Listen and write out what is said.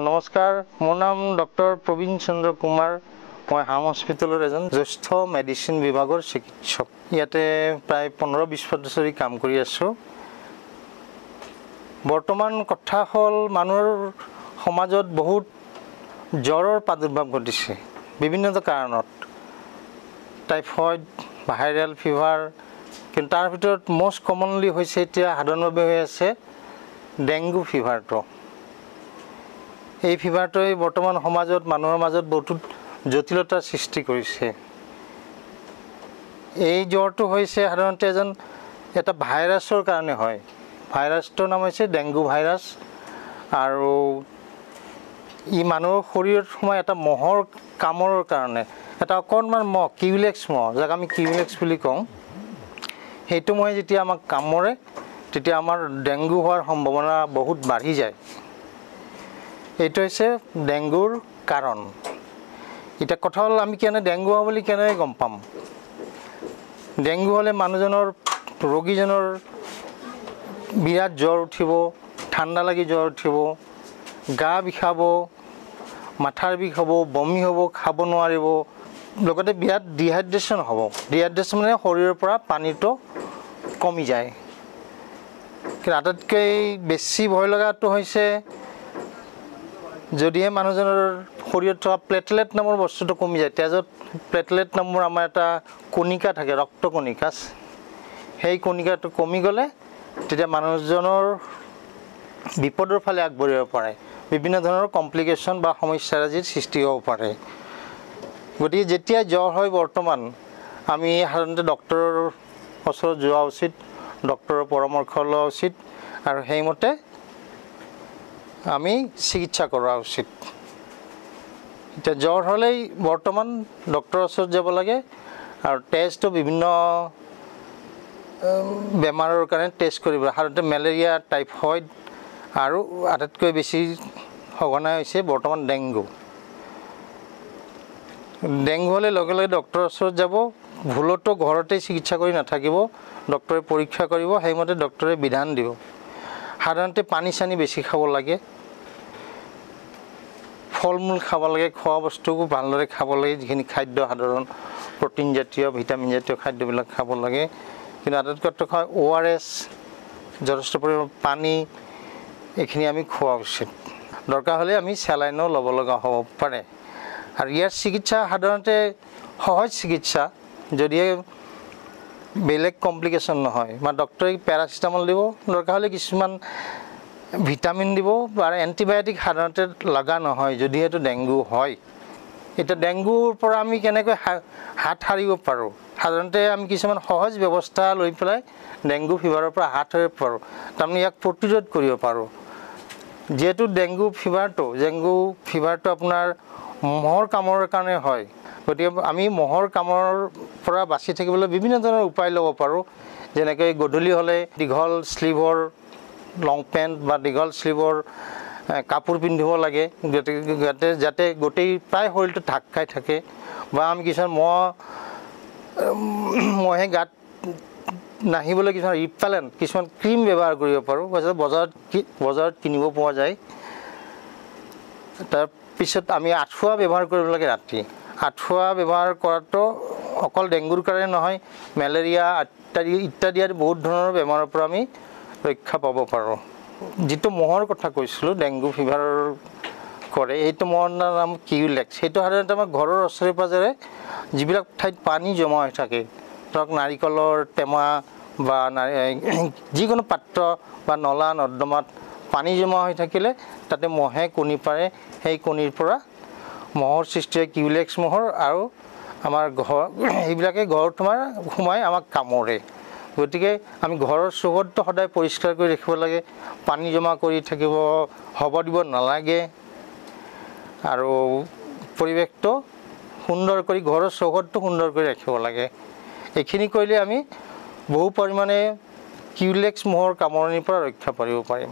নমস্কাৰ, মোৰ নাম ডক্টৰ প্ৰবীণ চন্দ্ৰ কুমাৰ। মই হাম হস্পিটেলৰ এজন জ্যেষ্ঠ মেডিচিন বিভাগৰ চিকিৎসক। ইয়াতে প্ৰায় 15-20 বছৰ ধৰি কাম কৰি আছোঁ। বৰ্তমান কথা হ'ল মানুহৰ সমাজত বহুত জ্বৰৰ প্ৰাদুৰ্ভাৱ ঘটিছে বিভিন্ন কাৰণত। টাইফয়েড, ভাইৰেল ফিভাৰ, কিন্তু তাৰ ভিতৰত মষ্ট কমনলি হৈছে এতিয়া সাধাৰণভাৱে হৈ আছে ডেংগু ফিভাৰটো। এই ফিভাৰটোৱে বৰ্তমান সমাজত মানুহৰ মাজত বহুত জটিলতাৰ সৃষ্টি কৰিছে। এই জ্বৰটো হৈছে সাধাৰণতে এটা ভাইৰাছৰ কাৰণে হয়। ভাইৰাছটোৰ নাম হৈছে ডেংগু ভাইৰাছ, আৰু ই মানুহৰ শৰীৰত সোমাই এটা মহৰ কামোৰৰ কাৰণে। এটা অকণমান মহ, কিউলেক্স মহ, যাক আমি কিউলেক্স বুলি কওঁ, সেইটো মহে যেতিয়া আমাক কামোৰে তেতিয়া আমাৰ ডেংগু হোৱাৰ সম্ভাৱনা বহুত বাঢ়ি যায়। এইটো হৈছে ডেংগুৰ কাৰণ। এতিয়া কথা হ'ল আমি ডেংগু হোৱা বুলি কেনেকৈ গম পাম? ডেংগু হ'লে ৰোগীজনৰ বিৰাট জ্বৰ উঠিব, ঠাণ্ডা লাগি জ্বৰ উঠিব, গা বিষাব, মাথাৰ বিষ হ'ব, বমি হ'ব, খাব নোৱাৰিব, লগতে বিৰাট ডিহাইড্ৰেশ্যন হ'ব। ডিহাইড্ৰেশ্যন মানে শৰীৰৰ পৰা পানীটো কমি যায়। কিন্তু আটাইতকৈ বেছি ভয় লগাটো হৈছে যদিহে মানুহজনৰ শৰীৰত থকা প্লেটলেট নামৰ বস্তুটো কমি যায়। তেজত প্লেটলেট নামৰ আমাৰ এটা কণিকা থাকে, ৰক্ত কণিকা। সেই কণিকাটো কমি গ'লে তেতিয়া মানুহজনৰ বিপদৰ ফালে আগবাঢ়িব পাৰে। বিভিন্ন ধৰণৰ কমপ্লিকেশ্যন বা সমস্যাৰাজিৰ সৃষ্টি হ'ব পাৰে। গতিকে যেতিয়া জ্বৰ হয় বৰ্তমান আমি সাধাৰণতে ডক্টৰৰ ওচৰত যোৱা উচিত, ডক্টৰৰ পৰামৰ্শ লোৱা উচিত, আৰু সেইমতে আমি চিকিৎসা কৰা উচিত। এতিয়া জ্বৰ হ'লেই বৰ্তমান ডক্টৰৰ ওচৰত যাব লাগে, আৰু টেষ্টটো বিভিন্ন বেমাৰৰ কাৰণে টেষ্ট কৰিব। সাধাৰণতে মেলেৰিয়া, টাইফয়েড, আৰু আটাইতকৈ বেছি সঘনাই হৈছে বৰ্তমান ডেংগু। ডেংগু হ'লে লগে লগে ডক্টৰৰ ওচৰত যাব। ভুলতো ঘৰতে চিকিৎসা কৰি নাথাকিব, ডক্টৰে পৰীক্ষা কৰিব, সেইমতে ডক্টৰে বিধান দিব। সাধাৰণতে পানী বেছি খাব লাগে, ফল মূল খাব লাগে, খোৱা বস্তুবোৰ ভালদৰে খাব লাগে, যিখিনি খাদ্য সাধাৰণ প্ৰটিন জাতীয়, ভিটামিন জাতীয় খাদ্যবিলাক খাব লাগে। কিন্তু আটাইতকৈ হয় ORS, যথেষ্ট পৰিমাণৰ পানী, এইখিনি আমি খোৱা উচিত। দৰকাৰ হ'লে আমি চেলাইনো ল'ব লগা হ'ব পাৰে। আৰু ইয়াৰ চিকিৎসা সাধাৰণতে সহজ চিকিৎসা, যদিহে বেলেগ কমপ্লিকেশ্যন নহয়। বা ডক্টৰে পেৰাচিটামল দিব, দৰকাৰ হ'লে কিছুমান ভিটামিন দিব, বা এণ্টিবায়'টিক সাধাৰণতে লগা নহয় যদিহেতু ডেংগু হয়। এতিয়া ডেংগুৰ পৰা আমি কেনেকৈ হাত সাৰিব পাৰোঁ? সাধাৰণতে আমি কিছুমান সহজ ব্যৱস্থা লৈ পেলাই ডেংগু ফিভাৰৰ পৰা হাত সাৰিব পাৰোঁ। তাৰমানে ইয়াক প্ৰতিৰোধ কৰিব পাৰোঁ। যিহেতু ডেংগু ফিভাৰটো আপোনাৰ মহৰ কামোৰৰ কাৰণে হয়, গতিকে আমি মহৰ কামৰ পৰা বাচি থাকিবলৈ বিভিন্ন ধৰণৰ উপায় ল'ব পাৰোঁ। যেনেকৈ গধূলি হ'লে দীঘল শ্লীভৰ লং পেণ্ট বা দীঘল শ্লীভৰ কাপোৰ পিন্ধিব লাগে, যাতে গোটেই প্ৰায় শৰীৰটো ঢাক খাই থাকে। বা আমি কিছুমান মহে গাত নাহিবলৈ কিছুমান ৰিপেলেণ্ট, কিছুমান ক্ৰীম ব্যৱহাৰ কৰিব পাৰোঁ, বজাৰত কিনিব পোৱা যায়। তাৰপিছত আমি আঁঠুৱা ব্যৱহাৰ কৰিব লাগে ৰাতি। আঁঠুৱা ব্যৱহাৰ কৰাটো অকল ডেংগুৰ কাৰণে নহয়, মেলেৰিয়া ইত্যাদি বহুত ধৰণৰ বেমাৰৰ পৰা আমি ৰক্ষা পাব পাৰোঁ। যিটো মহৰ কথা কৈছিলোঁ ডেংগু ফিভাৰৰ কৰে, সেইটো মহৰ নাম কিউলেক্স। সেইটো সাধাৰণতে আমাৰ ঘৰৰ ওচৰে পাঁজৰে যিবিলাক ঠাইত পানী জমা হৈ থাকে, ধৰক নাৰিকলৰ টেমা বা যিকোনো পাত্ৰ বা নলা নৰ্দমাত পানী জমা হৈ থাকিলে তাতে মহে কণী পাৰে। সেই কণীৰ পৰা মহৰ সৃষ্টি হয়, কিউলেক্স মহৰ, আৰু আমাৰ সেইবিলাকে ঘৰত সোমাই আমাক কামোৰে। গতিকে আমি ঘৰৰ চৌহদটো সদায় পৰিষ্কাৰ কৰি ৰাখিব লাগে, পানী জমা কৰি হ'ব দিব নালাগে, আৰু পৰিৱেশটো সুন্দৰ কৰি ঘৰৰ চৌহদটো সুন্দৰ কৰি ৰাখিব লাগে। এইখিনি কৰিলে আমি বহু পৰিমাণে কিউলেক্স মহৰ কামোৰণিৰ পৰা ৰক্ষা পৰিব পাৰিম।